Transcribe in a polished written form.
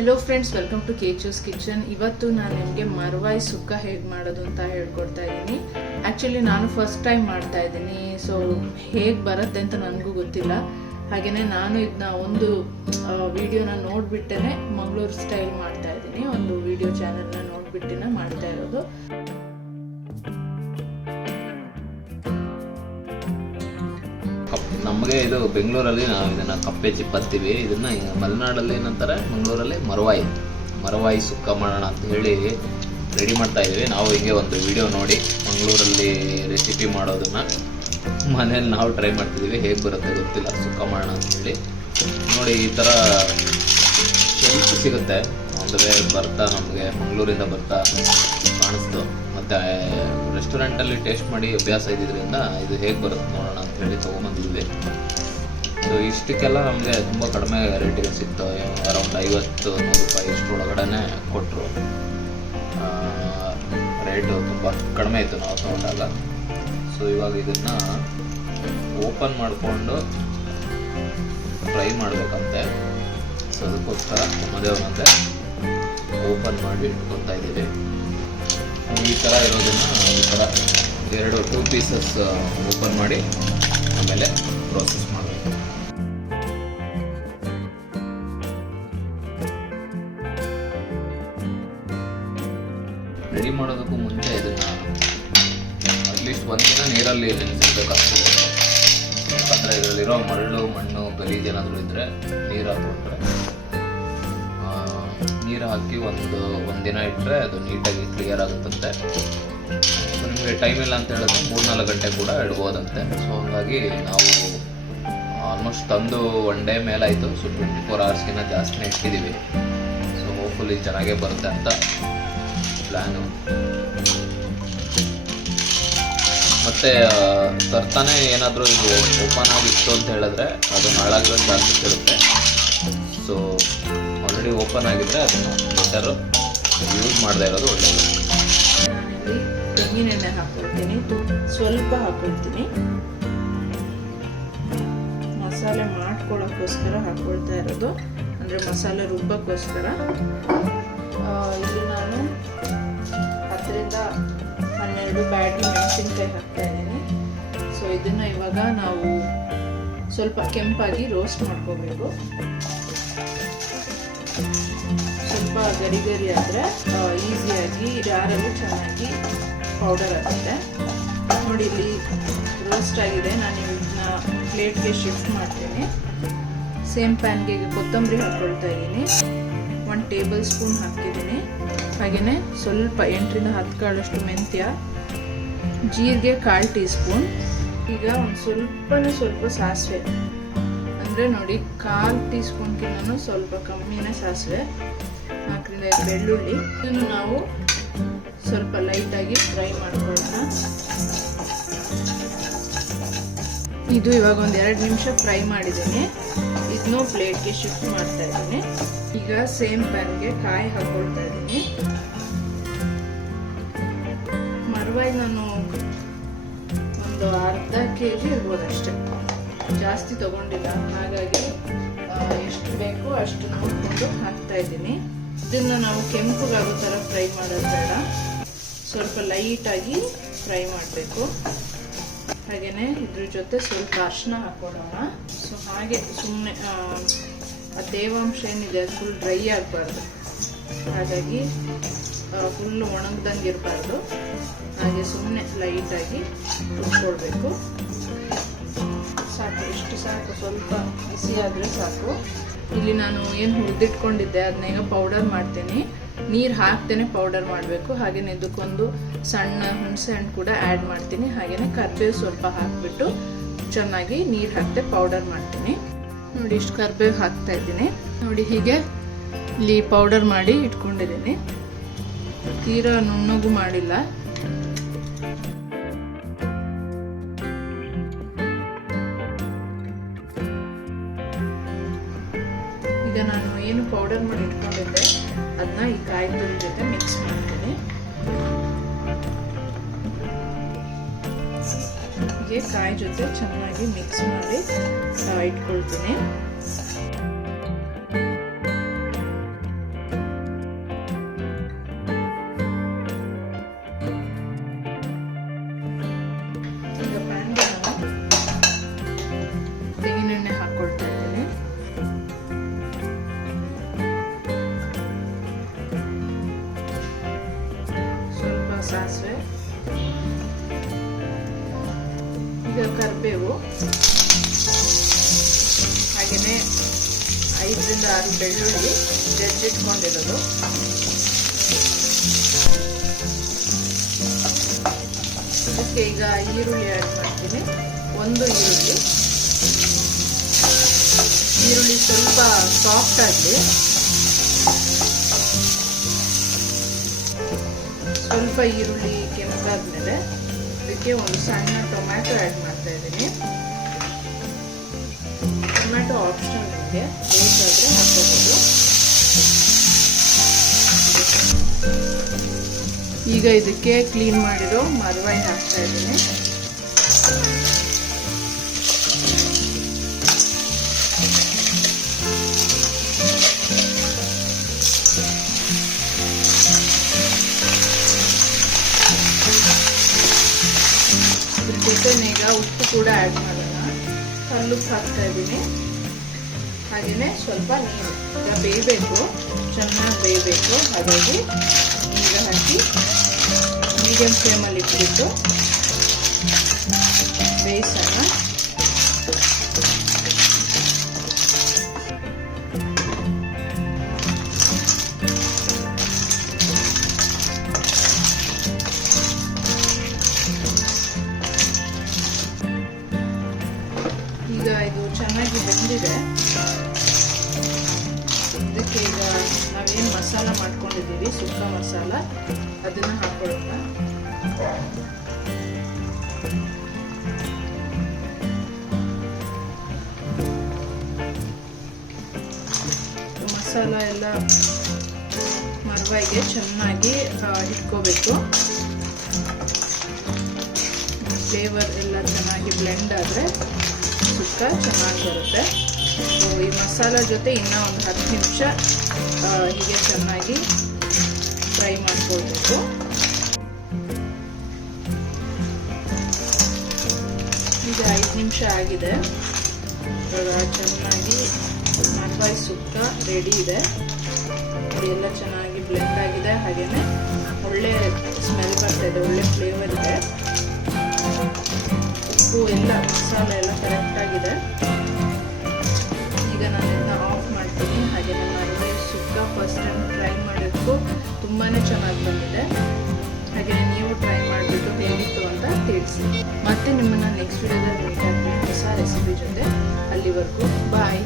Hello friends, welcome to ಕೆಚೂಸ್ kitchen. ಇವತ್ತು ನಾನು ನಿಮಗೆ ಮರ್ವಾಯಿ ಸುಕ್ಕ ಹೇಗೆ ಮಾಡೋದು ಅಂತ ಹೇಳ್ಕೊಡ್ತಾ ಇದ್ದೀನಿ. ಆ್ಯಕ್ಚುಲಿ ನಾನು ಫಸ್ಟ್ ಟೈಮ್ ಮಾಡ್ತಾ ಇದ್ದೀನಿ, ಸೊ ಹೇಗೆ ಬರುತ್ತೆ ಅಂತ ನನಗೂ ಗೊತ್ತಿಲ್ಲ. ಹಾಗೆಯೇ ನಾನು ಇದನ್ನ ಒಂದು ವಿಡಿಯೋನ ನೋಡಿಬಿಟ್ಟೇ ಮಂಗಳೂರು ಸ್ಟೈಲ್ ಮಾಡ್ತಾ ಇದ್ದೀನಿ. ಒಂದು ವಿಡಿಯೋ ಚಾನಲ್ನ ನೋಡಿಬಿಟ್ಟಿನ ಮಾಡ್ತಾ ಇರೋದು. ನಮಗೆ ಇದು ಬೆಂಗಳೂರಲ್ಲಿ ನಾವು ಇದನ್ನು ಕಪ್ಪೆ ಚಿಪ್ ಅಂತೀವಿ. ಇದನ್ನ ಮಲೆನಾಡಲ್ಲಿ ಏನಂತಾರೆ, ಮಂಗಳೂರಲ್ಲಿ ಮರವಾಯಿ ಸುಕ್ಕ ಮಾಡೋಣ ಅಂತ ಹೇಳಿ ರೆಡಿ ಮಾಡ್ತಾ ಇದ್ದೀವಿ. ನಾವು ಹಿಂಗೆ ಒಂದು ವಿಡಿಯೋ ನೋಡಿ ಮಂಗಳೂರಲ್ಲಿ ರೆಸಿಪಿ ಮಾಡೋದನ್ನ ಮನೇಲಿ ನಾವು ಟ್ರೈ ಮಾಡ್ತಿದ್ದೀವಿ. ಹೇಗೆ ಬರುತ್ತೆ ಗೊತ್ತಿಲ್ಲ, ಸುಕ್ಕ ಮಾಡೋಣ ಅಂತ ಹೇಳಿ ನೋಡಿ. ಈ ಥರ ಶೆಲ್ಫ್ ಸಿಗುತ್ತೆ ಒಂದು ವೇ ಬರ್ತಾ, ನಮಗೆ ಮಂಗಳೂರಿಂದ ಬರ್ತಾ ಕಾಣಿಸ್ತು. ಮತ್ತು ರೆಸ್ಟೋರೆಂಟಲ್ಲಿ ಟೇಸ್ಟ್ ಮಾಡಿ ಅಭ್ಯಾಸ ಇದ್ದಿದ್ದರಿಂದ ಇದು ಹೇಗೆ ಬರುತ್ತೆ ನೋಡೋಣ ಅಂತ ಹೇಳಿ ತೊಗೊಂಬಂದಿದ್ವಿ. ಸೊ ಇಷ್ಟಕ್ಕೆಲ್ಲ ನಮಗೆ ತುಂಬ ಕಡಿಮೆ ರೇಟಿಗೆ ಸಿಕ್ತು. ಅರೌಂಡ್ 50-100 ರೂಪಾಯಿ ಇಷ್ಟರೊಳಗಡೆ ಕೊಟ್ಟರು. ರೇಟು ತುಂಬ ಕಡಿಮೆ ಇತ್ತು ನಾವು ತೊಗೊಂಡಾಗ. ಸೊ ಇವಾಗ ಇದನ್ನು ಓಪನ್ ಮಾಡಿಕೊಂಡು ಫ್ರೈ ಮಾಡಬೇಕಂತೆ. ಸೊ ಅದಕ್ಕೋಸ್ಕರ ಅದೇ ಒಂದಂತೆ ಓಪನ್ ಮಾಡಿ ಇಟ್ಕೊತಾ ಇದ್ದೀವಿ. ಈ ಥರ ಇರೋದನ್ನು ಈ ಥರ 2 ಪೀಸಸ್ ಓಪನ್ ಮಾಡಿ ಆಮೇಲೆ ಪ್ರೋಸೆಸ್ ಮಾಡಬೇಕು. ರೆಡಿ ಮಾಡೋದಕ್ಕೂ ಮುಂಚೆ ಇದನ್ನು ಅಟ್ಲೀಸ್ಟ್ ಒಂದಿನ ನೀರಲ್ಲಿ ನೆನೆಸಿರ್ಬೇಕಾಗ್ತದೆ. ಯಾಕಂದರೆ ಇದರಲ್ಲಿರೋ ಮರಳು, ಮಣ್ಣು, ಗಲೀಜು ಏನಾದರೂ ಇದ್ದರೆ ನೀರು ಹಾಕ್ಬಿಟ್ರೆ, ನೀರು ಹಾಕಿ ಒಂದಿನ ಇಟ್ಟರೆ ಅದು ನೀಟಾಗಿ ಕ್ಲಿಯರ್ ಆಗುತ್ತಂತೆ. ಸೊ ನಿಮಗೆ ಟೈಮ್ ಇಲ್ಲ ಅಂತ ಹೇಳಿದ್ರೆ 3-4 ಗಂಟೆ ಕೂಡ ಇಡ್ಬೋದಂತೆ. ಸೊ ಹಂಗಾಗಿ ನಾವು ಆಲ್ಮೋಸ್ಟ್ ತಂದು 1 ಡೇ ಮೇಲಾಯಿತು. ಸೊ 24 ಅವರ್ಸ್ಗಿಂತ ಜಾಸ್ತಿನೇ ಇಟ್ಟಿದ್ದೀವಿ. ಸೊ ಹೋಪ್ಫುಲಿ ಚೆನ್ನಾಗೇ ಬರುತ್ತೆ ಅಂತ ಪ್ಲ್ಯಾನು. ಮತ್ತು ತರ್ತಾನೆ ಏನಾದರೂ ಇದು ಓಪನ್ ಆಗಿತ್ತು ಅಂತ ಹೇಳಿದ್ರೆ ಅದು ಹಾಳಾಗೋ ಚಾನ್ಸಸ್ ಇರುತ್ತೆ. ಸೊ ಆಲ್ರೆಡಿ ಓಪನ್ ಆಗಿದ್ರೆ ಅದನ್ನು ಬೆಟರು ಯೂಸ್ ಮಾಡದೇ ಇರೋದು ಒಳ್ಳೆಯದು. ನಾನಿಲ್ಲಿ ತೆಂಗಿನೆಣ್ಣೆ ಹಾಕ್ಕೊಳ್ತೀನಿ, ಸ್ವಲ್ಪ ಹಾಕ್ಕೊಳ್ತೀನಿ. ಮಸಾಲೆ ಮಾಡ್ಕೊಳ್ಳೋಕ್ಕೋಸ್ಕರ ಹಾಕ್ಕೊಳ್ತಾ ಇರೋದು, ಅಂದರೆ ಮಸಾಲೆ ರುಬ್ಬಕ್ಕೋಸ್ಕರ. ಇಲ್ಲಿ ನಾನು 10-12 ಬ್ಯಾಡಗಿ ಮೆಣಸಿನ್ಕಾಯಿ ಹಾಕ್ತಾ ಇದ್ದೀನಿ. ಸೊ ಇದನ್ನು ಇವಾಗ ನಾವು ಸ್ವಲ್ಪ ಕೆಂಪಾಗಿ ರೋಸ್ಟ್ ಮಾಡ್ಕೋಬೇಕು. ಸ್ವಲ್ಪ ಗರಿ ಗರಿ ಆದರೆ ಈಸಿಯಾಗಿ ಜಾರಲ್ಲೂ ಚೆನ್ನಾಗಿ ಪೌಡರ್ ಆಗುತ್ತೆ. ನೋಡಿ, ಇಲ್ಲಿ ರೋಸ್ಟ್ ಆಗಿದೆ. ನಾನು ಇದನ್ನ ಪ್ಲೇಟ್ಗೆ ಶಿಫ್ಟ್ ಮಾಡ್ತೀನಿ. ಸೇಮ್ ಪ್ಯಾನ್ಗೆ ಕೊತ್ತಂಬರಿ ಹಾಕ್ಕೊಳ್ತಾ ಇದ್ದೀನಿ. 1 ಟೇಬಲ್ ಸ್ಪೂನ್ ಹಾಕಿದ್ದೀನಿ. ಹಾಗೆಯೇ ಸ್ವಲ್ಪ 8-10 ಕಾಳಷ್ಟು ಮೆಂತ್ಯ, ಜೀರಿಗೆ 1/4 ಟೀ ಸ್ಪೂನ್. ಈಗ ಒಂದು ಸ್ವಲ್ಪ ಸಾಸಿವೆ, ಅಂದರೆ ನೋಡಿ 1/4 ಟೀ ಸ್ಪೂನ್ಗಿಂತ ಸ್ವಲ್ಪ ಕಮ್ಮಿನೇ ಸಾಸಿವೆ. 4-5 ಬೆಳ್ಳುಳ್ಳಿ. ಇದನ್ನು ನಾವು ಸ್ವಲ್ಪ ಲೈಟಾಗಿ ಫ್ರೈ ಮಾಡ್ಕೊಳ್ಳೋಣ. ಇದು ಇವಾಗ ಒಂದು 2 ನಿಮಿಷ ಫ್ರೈ ಮಾಡಿದ್ದೀನಿ. ಇದನ್ನು ಪ್ಲೇಟ್ಗೆ ಶಿಫ್ಟ್ ಮಾಡ್ತಾ ಇದ್ದೀನಿ. ಈಗ ಸೇಮ್ ಪ್ಯಾನ್ಗೆ ಕಾಯಿ ಹಾಕೊಳ್ತಾ ಇದ್ದೀನಿ. ಮರ್ವಾಯಿ ನಾನು ಒಂದು ಅರ್ಧ kg ಇರ್ಬೋದು ಅಷ್ಟೇ, ಜಾಸ್ತಿ ತಗೊಂಡಿಲ್ಲ. ಹಾಗಾಗಿ ಎಷ್ಟು ಬೇಕೋ ಅಷ್ಟು ನೋಡಿಕೊಂಡು ಹಾಕ್ತಾ ಇದ್ದೀನಿ. ಇದನ್ನು ನಾವು ಕೆಂಪುಗಾಗೋ ಥರ ಫ್ರೈ ಮಾಡೋದು ಬೇಡ, ಸ್ವಲ್ಪ ಲೈಟಾಗಿ ಫ್ರೈ ಮಾಡಬೇಕು. ಹಾಗೆಯೇ ಇದ್ರ ಜೊತೆ ಸ್ವಲ್ಪ ಅರಿಶಿನ ಹಾಕ್ಕೊಳ್ಳೋಣ. ಸೊ ಹಾಗೆ ಸುಮ್ಮನೆ ಆ ತೇವಾಂಶ ಏನಿದೆ ಅದು ಫುಲ್ ಡ್ರೈ ಆಗಬಾರ್ದು. ಹಾಗಾಗಿ ಫುಲ್ ಒಣಗ್ದಂಗೆ ಇರಬಾರ್ದು. ಹಾಗೆ ಸುಮ್ಮನೆ ಲೈಟಾಗಿ ಹುರ್ಕೊಳ್ಬೇಕು. ಸಾಕು, ಇಷ್ಟು ಸಾಕು. ಸ್ವಲ್ಪ ಬಿಸಿ ಆದರೆ ಸಾಕು. ಇಲ್ಲಿ ನಾನು ಏನು ಹುರಿದಿಟ್ಕೊಂಡಿದ್ದೆ ಅದನ್ನ ಈಗ ಪೌಡರ್ ಮಾಡ್ತೀನಿ. ನೀರು ಹಾಕ್ತೇನೆ ಪೌಡರ್ ಮಾಡಬೇಕು. ಹಾಗೆಯೇ ಇದಕ್ಕೊಂದು ಸಣ್ಣ ಹುಣಸೆ ಹಣ್ಣು ಕೂಡ ಆ್ಯಡ್ ಮಾಡ್ತೀನಿ. ಹಾಗೆಯೇ ಕರಿಬೇವು ಸ್ವಲ್ಪ ಹಾಕಿಬಿಟ್ಟು ಚೆನ್ನಾಗಿ ನೀರು ಹಾಕ್ತೆ ಪೌಡರ್ ಮಾಡ್ತೀನಿ. ನೋಡಿ, ಇಷ್ಟು ಕರಿಬೇವು ಹಾಕ್ತಾ ಇದ್ದೀನಿ. ನೋಡಿ, ಹೀಗೆ ಇಲ್ಲಿ ಪೌಡರ್ ಮಾಡಿ ಇಟ್ಕೊಂಡಿದ್ದೀನಿ. ತೀರಾ ನುಣ್ಣಗೂ ಮಾಡಿಲ್ಲ. ಈಗ ನಾನು ಏನು ಪೌಡರ್ ಮಾಡಿ ಇಟ್ಕೊಂಡಿದ್ದೆ ಅದನ್ನ ಈ ಕಾಯಿ ತುರಿ ಜೊತೆ ಮಿಕ್ಸ್ ಮಾಡ್ತೀನಿ. ಹೀಗೆ ಕಾಯಿ ಜೊತೆ ಚೆನ್ನಾಗಿ ಮಿಕ್ಸ್ ಮಾಡಿ ಇಟ್ಕೊಳ್ತೀನಿ. ಕರಿಬೇವು, ಹಾಗೆಯೇ 5 ರಿಂದ 6 ಬೆಳ್ಳುಳ್ಳಿ ಜಜ್ಜಿಟ್ಕೊಂಡಿರೋದು, ಅದಕ್ಕೆ ಈಗ ಈರುಳ್ಳಿ ಆ್ಯಡ್ ಮಾಡ್ತೀನಿ. 1 ಈರುಳ್ಳಿ ಸ್ವಲ್ಪ ಸಾಫ್ಟ್ ಆಗಲಿ. ಸ್ವಲ್ಪ ಈರುಳ್ಳಿ ಕೆಂಪಾದ್ಮೇಲೆ ಅದಕ್ಕೆ ಒಂದು ಸಣ್ಣ ಟೊಮ್ಯಾಟೊ ಆ್ಯಡ್ ಮಾಡ್ತಾ ಇದ್ದೀನಿ. ಟೊಮ್ಯಾಟೊ ಆಪ್ಷನಲ್, ನಿಮಗೆ ಬೇಕಾದರೆ ಹಾಕೋಬಹುದು. ಈಗ ಇದಕ್ಕೆ ಕ್ಲೀನ್ ಮಾಡಿರೋ ಮರ್ವಾಯಿ ಹಾಕ್ತಾ ಇದ್ದೀನಿ. ಜೊತೆಗೆ ಈಗ ಉಪ್ಪು ಕೂಡ ಆ್ಯಡ್ ಮಾಡೋಣ. ಕಲ್ಲುಪ್ಪು ಹಾಕ್ತಾ ಇದ್ದೀನಿ. ಹಾಗೆಯೇ ಸ್ವಲ್ಪ ನೀರು. ಈಗ ಬೇಯಬೇಕು, ಚೆನ್ನಾಗಿ ಬೇಯಬೇಕು. ಹಾಗಾಗಿ ನೀರು ಹಾಕಿ ಮೀಡಿಯಂ ಫ್ಲೇಮಲ್ಲಿ ಇಟ್ಬಿಟ್ಟು ಬೇಯಿಸೋಣ. ಈಗ ಇದು ಚೆನ್ನಾಗಿ ಬೆಂದಿದೆ. ಇದಕ್ಕೆ ಈಗ ನಾವೇನು ಮಸಾಲ ಮಾಡ್ಕೊಂಡಿದ್ದೀವಿ, ಸುಕ್ಕ ಮಸಾಲ, ಅದನ್ನು ಹಾಕೊಳ್ಳೋಣ. ಮಸಾಲ ಎಲ್ಲ ಮರ್ವಾಯಿಗೆ ಚೆನ್ನಾಗಿ ಇಟ್ಕೋಬೇಕು. ಫ್ಲೇವರ್ ಎಲ್ಲ ಚೆನ್ನಾಗಿ ಬ್ಲೆಂಡ್ ಆದರೆ ಸುಕ್ಕ ಚೆನ್ನಾಗಿ ಬರುತ್ತೆ. ಈ ಮಸಾಲ ಜೊತೆ ಇನ್ನೂ ಒಂದು 10 ನಿಮಿಷ ಹೀಗೆ ಚೆನ್ನಾಗಿ ಫ್ರೈ ಮಾಡ್ಕೊಳ್ಬೇಕು. ಈಗ 5 ನಿಮಿಷ ಆಗಿದೆ. ಇವಾಗ ಚೆನ್ನಾಗಿ ಮರ್ವಾಯಿ ಸುಕ್ಕ ರೆಡಿ ಇದೆ. ಎಲ್ಲ ಚೆನ್ನಾಗಿ ಬ್ಲೆಂಡ್ ಆಗಿದೆ. ಹಾಗೆಯೇ ಒಳ್ಳೆ ಸ್ಮೆಲ್ ಬರ್ತಾ ಇದೆ, ಒಳ್ಳೆ ಫ್ಲೇವರ್ ಇದೆ. ಉಪ್ಪು ಎಲ್ಲ ಮಸಾಲ ಎಲ್ಲ ಕರೆಕ್ಟಾಗಿದೆ. ಈಗ ನಾನು ಇದನ್ನ ಆಫ್ ಮಾಡ್ತೀನಿ. ಹಾಗೆ ಮರ್ವಾಯಿ ಸುಕ್ಕ ಫಸ್ಟ್ ಟೈಮ್ ಟ್ರೈ ಮಾಡೋದಕ್ಕೂ ತುಂಬಾ ಚೆನ್ನಾಗಿ ಬಂದಿದೆ. ಹಾಗೆ ನೀವು ಟ್ರೈ ಮಾಡಿಬಿಟ್ಟು ಹೇಗಿತ್ತು ಅಂತ ತಿಳಿಸಿ. ಮತ್ತೆ ನಿಮ್ಮನ್ನು ನೆಕ್ಸ್ಟ್ ವಿಡಿಯೋದಲ್ಲಿ ಮೀಟ್ ಆಗ್ತೀನಿ ಹೊಸ ರೆಸಿಪಿ ಜೊತೆ. ಅಲ್ಲಿವರೆಗೂ ಬಾಯ್.